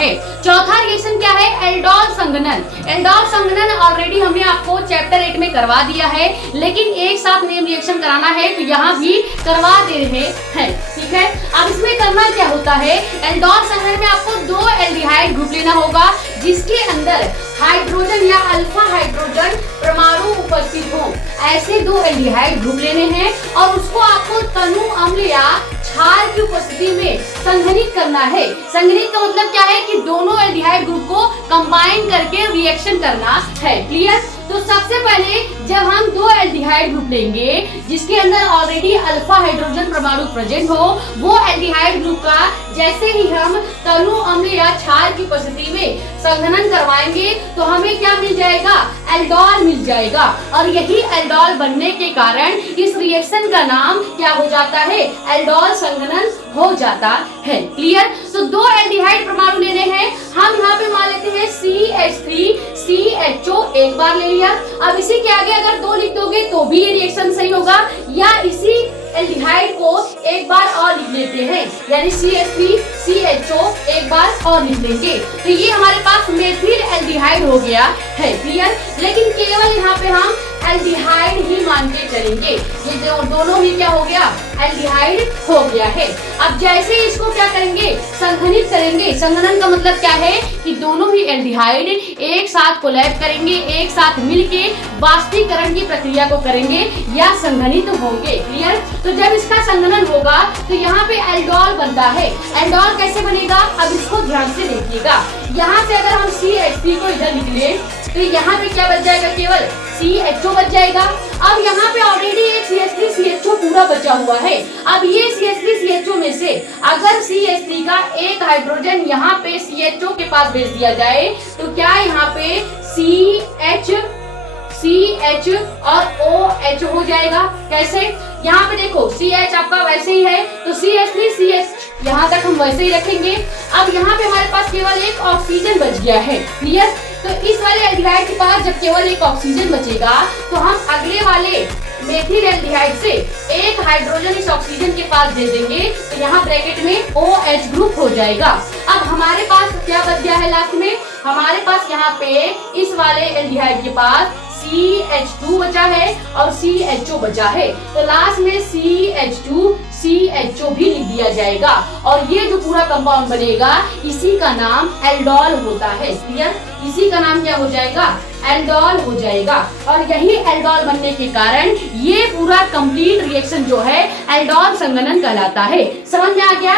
है। चौथा रिएक्शन क्या है? एल्डोल संघनन। एल्डोल संघनन ऑलरेडी हमने आपको चैप्टर 8 में करवा दिया है, लेकिन एक साथ नेम रिएक्शन कराना है तो यहाँ भी करवा दे रहे हैं। ठीक है, अब इसमें करना क्या होता है? एल्डोल संघनन में आपको 2 एल्डिहाइड ग्रुप लेना होगा जिसके अंदर हाइड्रोजन या अल्फा हाइड्रोजन परमाणु उपस्थित हो। ऐसे 2 एल्डिहाइड ग्रुप लेने हैं और उसको आपको तनु अम्ल या क्षार की उपस्थिति में संघनित करना है। संघनित का मतलब क्या है? कि दोनों एल्डिहाइड ग्रुप को कंबाइन करके रिएक्शन करना है। क्लियर? तो सबसे पहले जब हम 2 एल्डिहाइड ग्रुप लेंगे जिसके अंदर ऑलरेडी अल्फा हाइड्रोजन परमाणु प्रेजेंट हो, वो एल्डिहाइड ग्रुप का जैसे ही हम तनु अम्ल या क्षार की उपस्थिति में संघनन करवाएंगे तो हमें क्या मिल जाएगा? एल्डोल मिल जाएगा। और यही एल्डोल बनने के कारण इस रिएक्शन का नाम क्या हो जाता है? एल्डोल संघनन हो जाता है। क्लियर? तो 2 एल्डिहाइड परमाणु लेने हैं। हम यहाँ पे मान लेते हैं CH3 CHO एक बार ले लिया। अब इसी के आगे अगर 2 लिख दोगे तो भी ये रिएक्शन सही होगा, या इसी एल्डिहाइड को एक बार और लिख लेते हैं, यानी CH3 CHO एक बार और लिख लेंगे तो ये हमारे पास मेथिल एल्डिहाइड हो गया है। क्लियर? लेकिन केवल यहाँ पे हम एल्डिहाइड ही मान के चलेंगे। ये दोनों ही क्या हो गया? एल्डिहाइड हो गया है। अब जैसे इसको क्या करेंगे? संघनित करेंगे। संघनन का मतलब क्या है? कि दोनों ही एल्डिहाइड एक साथ कोलैब करेंगे, एक साथ मिलके वाष्पीकरण की प्रक्रिया को करेंगे या संघनित होंगे। क्लियर? तो जब इसका संघनन होगा तो यहाँ पे एल्डोल बनता है। एल्डोल कैसे बनेगा? अब इसको ध्यान से देखिएगा। यहाँ से अगर हम CH3 को इधर लिख लें तो यहाँ पे क्या बच जाएगा? केवल CHO बच जाएगा। अब यहाँ पे ऑलरेडी एक CH3 CHO पूरा बचा हुआ है। अब ये CH3 CHO में से अगर CH3 का एक हाइड्रोजन यहाँ पे CHO के पास भेज दिया जाए तो क्या यहाँ पे CH और OH हो जाएगा। कैसे? यहाँ पे देखो CH आपका वैसे ही है तो CH3 CH यहाँ तक हम वैसे ही रखेंगे। अब यहाँ पे हमारे पास केवल एक ऑक्सीजन बच गया है। क्लियर? तो इस वाले एल्डिहाइड के पास जब केवल एक ऑक्सीजन बचेगा तो हम अगले वाले मेथिल एल्डिहाइड से एक हाइड्रोजन इस ऑक्सीजन के पास दे देंगे तो यहाँ ब्रैकेट में OH ग्रुप हो जाएगा। अब हमारे पास क्या बच गया है लास्ट में? हमारे पास यहाँ पे इस वाले एल्डिहाइड के पास CH2 बचा है और CHO बचा है तो लास्ट में CH2 CHO भी लिख दिया जाएगा और ये जो पूरा कंपाउंड बनेगा इसी का नाम एल्डोल होता है। क्लियर? इसी का नाम क्या हो जाएगा? एल्डोल हो जाएगा। और यही एल्डोल बनने के कारण ये पूरा कंप्लीट रिएक्शन जो है एल्डोल संघनन कहलाता है। समझ में आ गया?